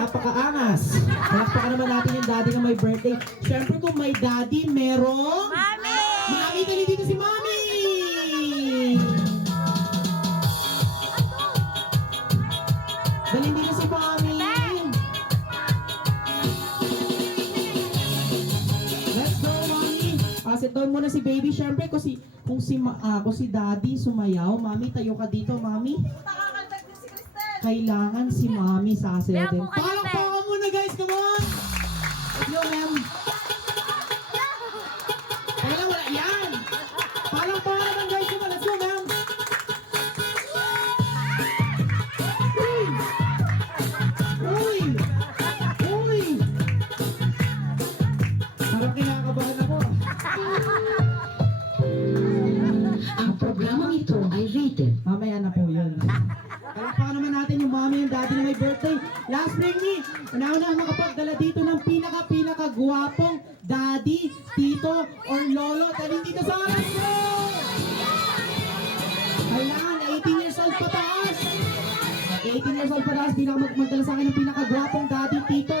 Napakaangas. Palakpakan naman natin yung daddy na may birthday. Siyempre kung may daddy, merong... Mami! Mami, dali dito si Mami! Dali dito si Mami! Let's go, Mami! Sit down muna si baby. Siyempre, kung si daddy sumayaw, Mami, tayo ka dito, Mami. Kailangan si Mami sasayaw din. Meron po kayo, Pe. Palakpakan muna, guys! Come on! Let's go, ma'am! Kailan wala yan! Palakpakan naman, guys! Come on, let's go, ma'am! Uy! Uy! Parang kinakabahan ako. Ang programang ito ay rated. Mamaya na po yun. Palakpakan naman natin yung Mami and daddy na may birthday. Last ring ni, una-una makapagdala dito ng pinaka-gwapong daddy, tito, or lolo. Dali dito sa alas ko! Kailangan, 18 years old pataas. 18 years old pataas, magdala sa akin ng pinaka-gwapong daddy, tito,